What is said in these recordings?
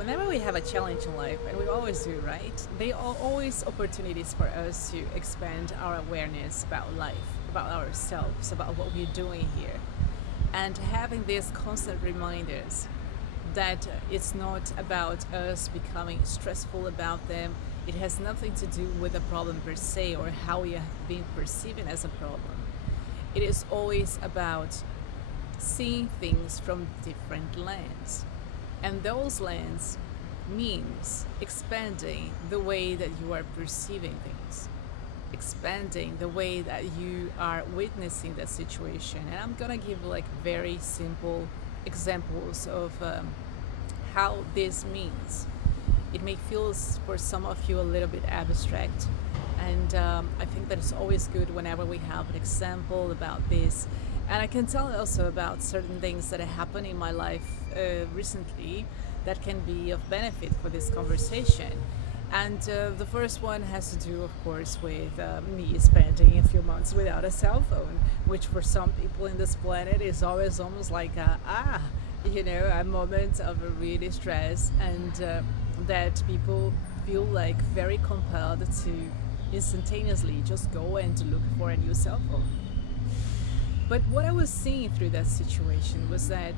whenever we have a challenge in life, and we always do, right? They are always opportunities for us to expand our awareness about life, about ourselves, about what we're doing here. And having these constant reminders that it's not about us becoming stressful about them. It has nothing to do with the problem per se or how we have been perceiving as a problem. It is always about seeing things from different lens. And those lens means expanding the way that you are perceiving things, expanding the way that you are witnessing that situation. And I'm gonna give like very simple examples of how this means. It may feel for some of you a little bit abstract, and I think that it's always good whenever we have an example about this. And I can tell also about certain things that have happened in my life recently that can be of benefit for this conversation. And the first one has to do, of course, with me spending a few months without a cell phone, which for some people in this planet is always almost like a moment of a really stress, and that people feel like very compelled to instantaneously just go and look for a new cell phone. But what I was seeing through that situation was that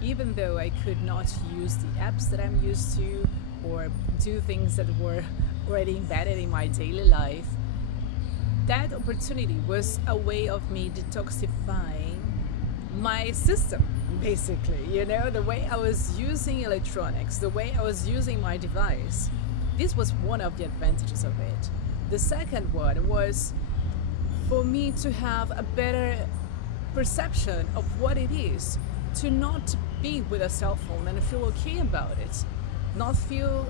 even though I could not use the apps that I'm used to or do things that were already embedded in my daily life, that opportunity was a way of me detoxifying my system, basically. The way I was using electronics, the way I was using my device. This was one of the advantages of it. The second one was for me to have a better perception of what it is to not be with a cell phone and feel okay about it, not feel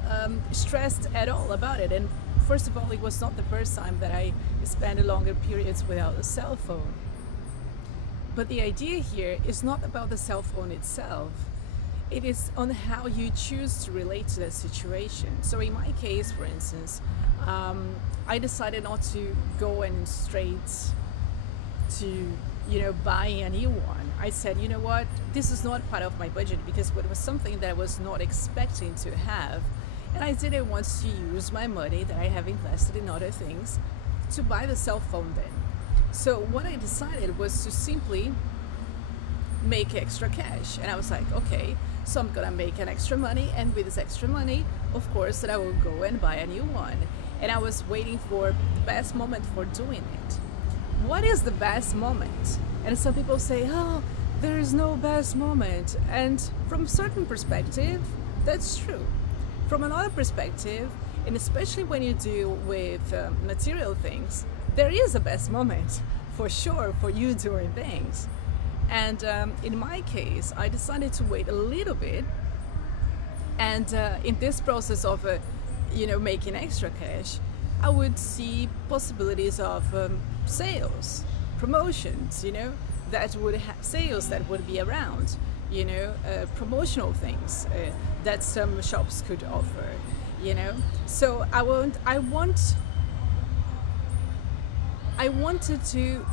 stressed at all about it. And first of all, it was not the first time that I spent longer periods without a cell phone. But the idea here is not about the cell phone itself. It is on how you choose to relate to that situation. So in my case, for instance, I decided not to go and straight to buying a new one. I said, you know what, this is not part of my budget because it was something that I was not expecting to have, and I didn't want to use my money that I have invested in other things to buy the cell phone then. So what I decided was to simply make extra cash, and I was like, okay, so I'm gonna make an extra money, and with this extra money, of course, that I will go and buy a new one. And I was waiting for the best moment for doing it. What is the best moment? And some people say, oh, there is no best moment. And from a certain perspective, that's true. From another perspective, and especially when you deal with material things, there is a best moment for sure for you doing things. And in my case, I decided to wait a little bit. And in this process of making extra cash, I would see possibilities of sales, promotions, that would have sales that would be around, promotional things that some shops could offer, So I wanted to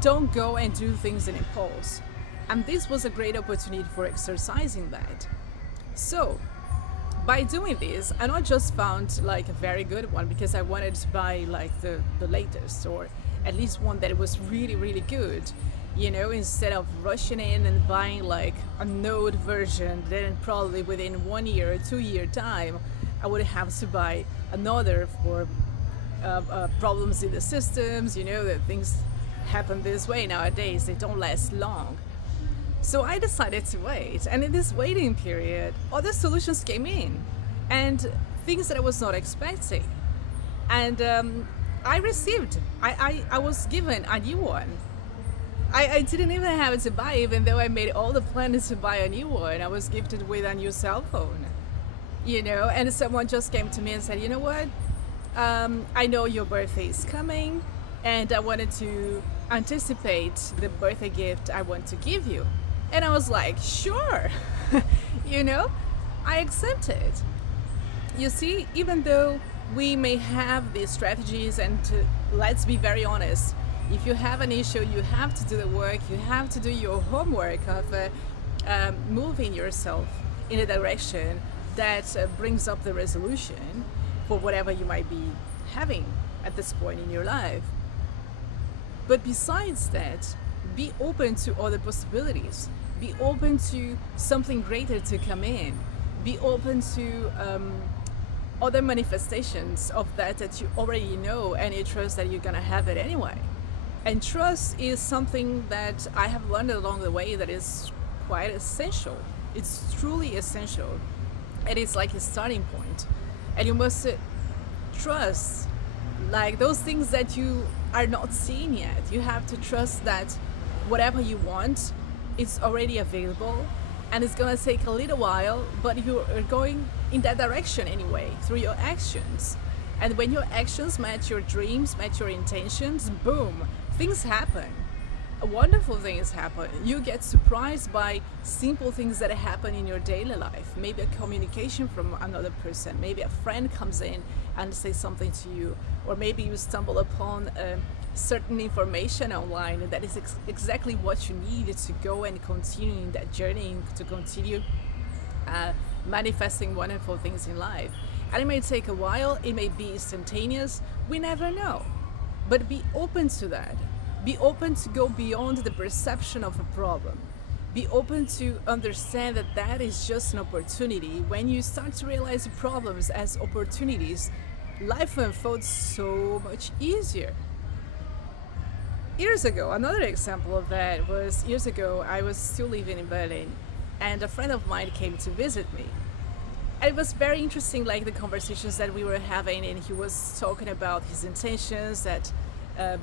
don't go and do things in impulse, and this was a great opportunity for exercising that. So by doing this, I not just found like a very good one because I wanted to buy like the latest, or at least one that was really, really good, instead of rushing in and buying like a node version, then probably within 1 year or 2 year time, I would have to buy another for problems in the systems, that things happen this way nowadays, they don't last long. So I decided to wait, and in this waiting period, other solutions came in, and things that I was not expecting. And I was given a new one. I didn't even have to buy, even though I made all the plans to buy a new one. I was gifted with a new cell phone, and someone just came to me and said, you know what, I know your birthday is coming, and I wanted to anticipate the birthday gift I want to give you. And I was like, sure, I accepted. You see, even though we may have these strategies, and let's be very honest, if you have an issue, you have to do the work, you have to do your homework of moving yourself in a direction that brings up the resolution for whatever you might be having at this point in your life. But besides that, be open to other possibilities. Be open to something greater to come in. Be open to other manifestations of that you already know, and you trust that you're gonna have it anyway. And trust is something that I have learned along the way that is quite essential. It's truly essential. And it's like a starting point. And you must trust, like those things that you are not seeing yet. You have to trust that whatever you want is already available, and it's gonna take a little while, but you are going in that direction anyway through your actions. And when your actions match your dreams, match your intentions, boom, things happen. Wonderful things happen. You get surprised by simple things that happen in your daily life. Maybe a communication from another person. Maybe a friend comes in and says something to you, or maybe you stumble upon certain information online that is exactly what you need to go and continue in that journey, to continue manifesting wonderful things in life. And it may take a while, it may be instantaneous, we never know. But be open to that. Be open to go beyond the perception of a problem. Be open to understand that that is just an opportunity. When you start to realize problems as opportunities, life unfolds so much easier. Years ago, another example of that was years ago, I was still living in Berlin, and a friend of mine came to visit me. And it was very interesting, like the conversations that we were having, and he was talking about his intentions that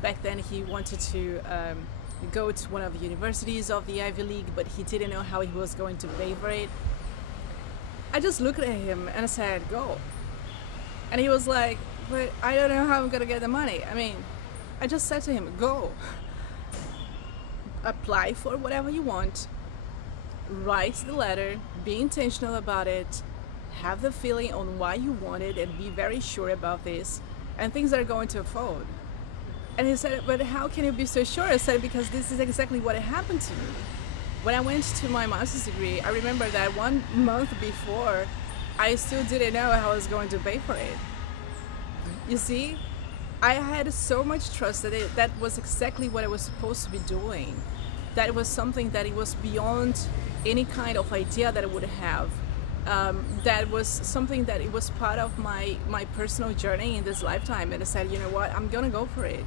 back then he wanted to go to one of the universities of the Ivy League, but he didn't know how he was going to pay for it. I just looked at him and I said, go. And he was like, but I don't know how I'm gonna get the money. I mean, I just said to him, go. Apply for whatever you want, write the letter, be intentional about it, have the feeling on why you want it, and be very sure about this, and things are going to unfold. And he said, but how can you be so sure? I said, because this is exactly what happened to me. When I went to my master's degree, I remember that 1 month before, I still didn't know how I was going to pay for it. You see, I had so much trust that that was exactly what I was supposed to be doing. That it was something that it was beyond any kind of idea that I would have. That was something that it was part of my personal journey in this lifetime. And I said, you know what, I'm gonna go for it.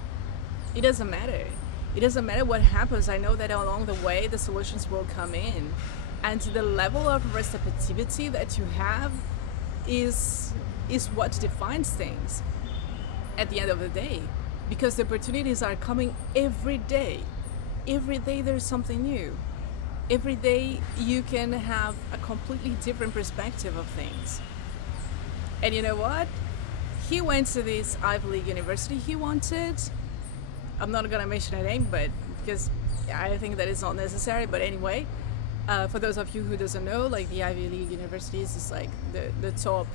It doesn't matter. It doesn't matter what happens. I know that along the way, the solutions will come in. And the level of receptivity that you have is what defines things at the end of the day. Because the opportunities are coming every day. Every day there's something new. Every day you can have a completely different perspective of things. And you know what? He went to this Ivy League university he wanted. I'm not gonna mention a name, but because I think that is not necessary, but anyway, for those of you who doesn't know, like the Ivy League universities is like the top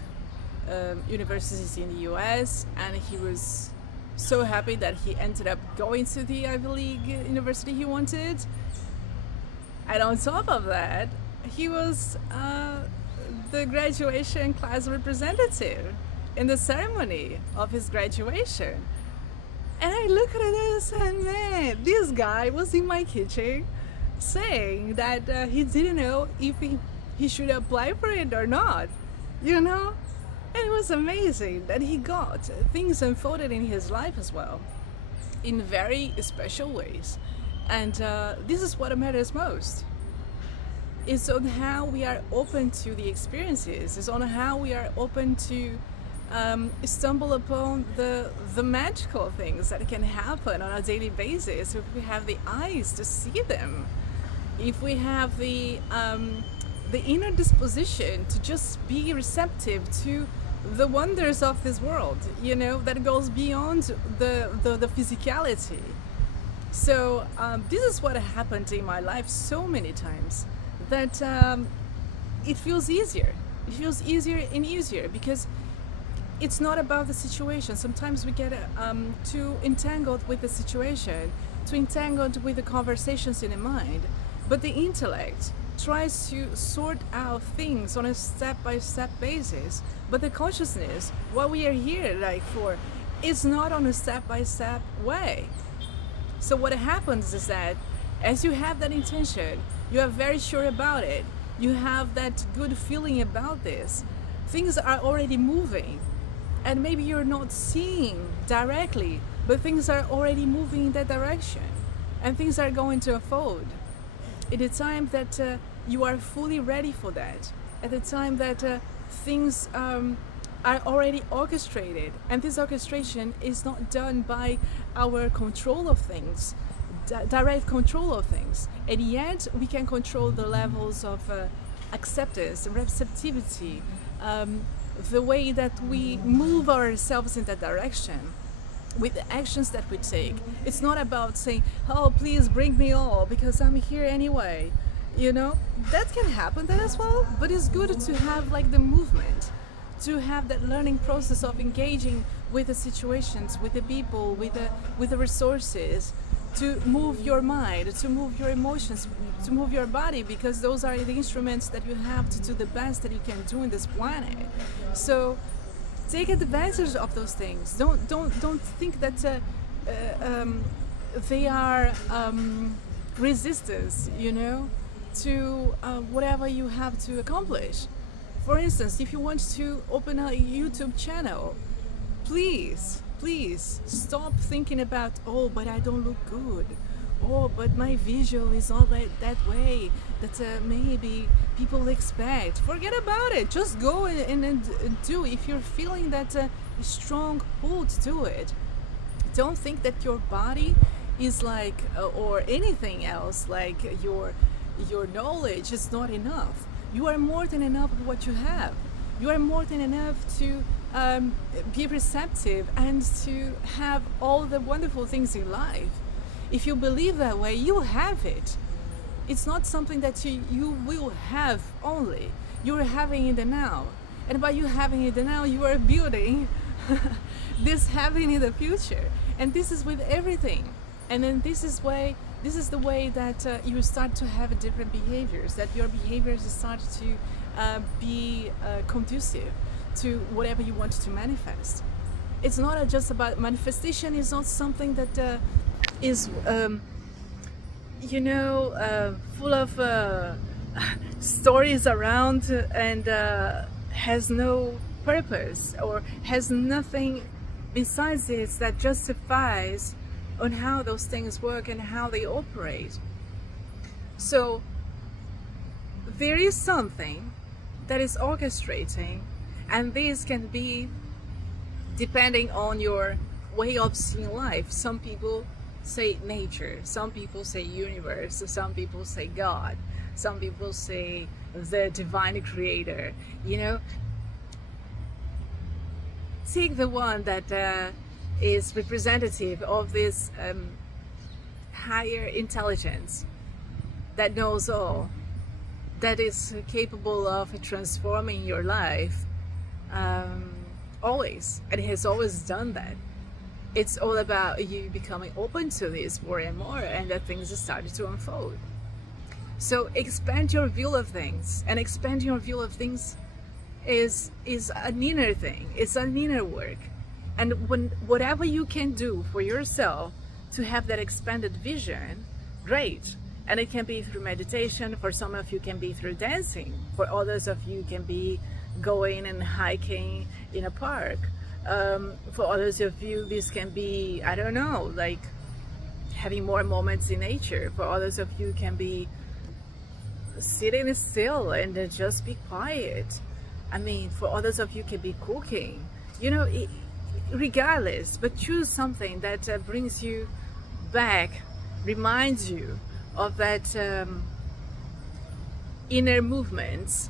universities in the US, and he was so happy that he ended up going to the Ivy League university he wanted. And on top of that, he was the graduation class representative in the ceremony of his graduation. And I look at it and I said, man, this guy was in my kitchen saying that he didn't know if he should apply for it or not, you know? And it was amazing that he got things unfolded in his life as well, in very special ways. And this is what matters most. It's on how we are open to the experiences. It's on how we are open to stumble upon the magical things that can happen on a daily basis if we have the eyes to see them. If we have the inner disposition to just be receptive to the wonders of this world, you know, that goes beyond the physicality. So this is what happened in my life so many times, that it feels easier. It feels easier and easier because it's not about the situation. Sometimes we get too entangled with the situation, too entangled with the conversations in the mind. But the intellect tries to sort out things on a step-by-step basis, but the consciousness, what we are here like for, is not on a step-by-step way. So what happens is that as you have that intention, you are very sure about it, you have that good feeling about this, things are already moving, and maybe you're not seeing directly, but things are already moving in that direction, and things are going to unfold at the time that you are fully ready for that, at the time that things are already orchestrated. And this orchestration is not done by our control of things, direct control of things, and yet we can control the levels of acceptance, receptivity, the way that we move ourselves in that direction with the actions that we take. It's not about saying, oh, please bring me all because I'm here anyway. You know, that can happen that as well, but it's good to have like the movement, to have that learning process of engaging with the situations, with the people, with the resources, to move your mind, to move your emotions, to move your body, because those are the instruments that you have to do the best that you can do in this planet. So take advantage of those things. Don't think that they are resistance, you know, to whatever you have to accomplish. For instance, if you want to open a YouTube channel, please stop thinking about, oh, but I don't look good, oh, but my visual is not that way that maybe people expect. Forget about it. Just go and do. If you're feeling that strong pull to do it, don't think that your body is like or anything else, like your knowledge is not enough. You are more than enough of what you have. You are more than enough to be receptive and to have all the wonderful things in life. If you believe that way, you have it. It's not something that you will have only. You're having in the now. And by you having it now, you are building this having in the future. And this is with everything. And then this is the way that you start to have different behaviors, that your behaviors start to be conducive to whatever you want to manifest. It's not just about manifestation. Is not something that is you know, full of stories around and has no purpose or has nothing besides this that justifies on how those things work and how they operate. So there is something that is orchestrating, and this can be depending on your way of seeing life. Some people say nature, some people say universe, some people say God, some people say the divine creator, you know. Take the one that is representative of this higher intelligence that knows all, that is capable of transforming your life always, and has always done that. It's all about you becoming open to this more and more, and that things started to unfold. So expand your view of things, and expand your view of things is an inner thing. It's an inner work. And whatever you can do for yourself to have that expanded vision, great. And it can be through meditation. For some of you, can be through dancing. For others of you, can be going and hiking in a park. For others of you, this can be, I don't know, like having more moments in nature. For others of you, can be sitting still and just be quiet. I mean, for others of you, can be cooking. You know, regardless, but choose something that brings you back, reminds you of that inner movements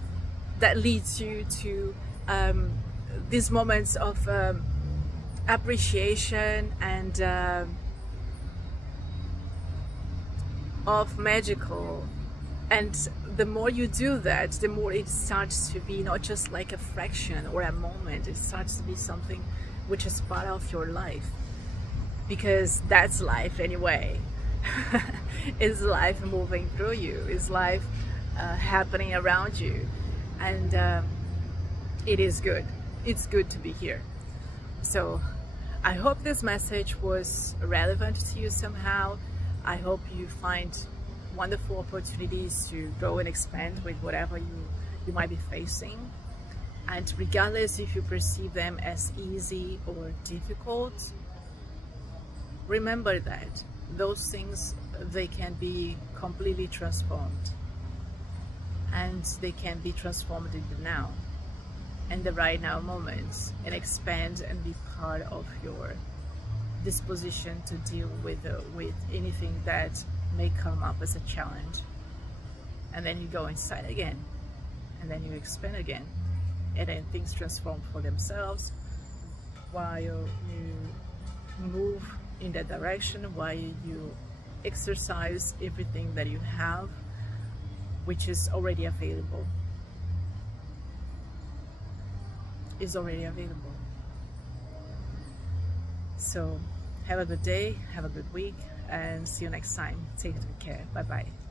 that leads you to these moments of appreciation and of magical. And the more you do that, the more it starts to be not just like a fraction or a moment. It starts to be something which is part of your life, because that's life anyway. Is life moving through you? Is life happening around you, and it is good. It's good to be here. So I hope this message was relevant to you somehow. I hope you find wonderful opportunities to grow and expand with whatever you might be facing. And regardless if you perceive them as easy or difficult, remember that those things, they can be completely transformed. And they can be transformed in the now, and the right now moments, and expand and be part of your disposition to deal with anything that may come up as a challenge. And then you go inside again, and then you expand again, and then things transform for themselves while you move in that direction, while you exercise everything that you have, which is already available. Is already available. So have a good day, have a good week, and see you next time. Take care. Bye bye.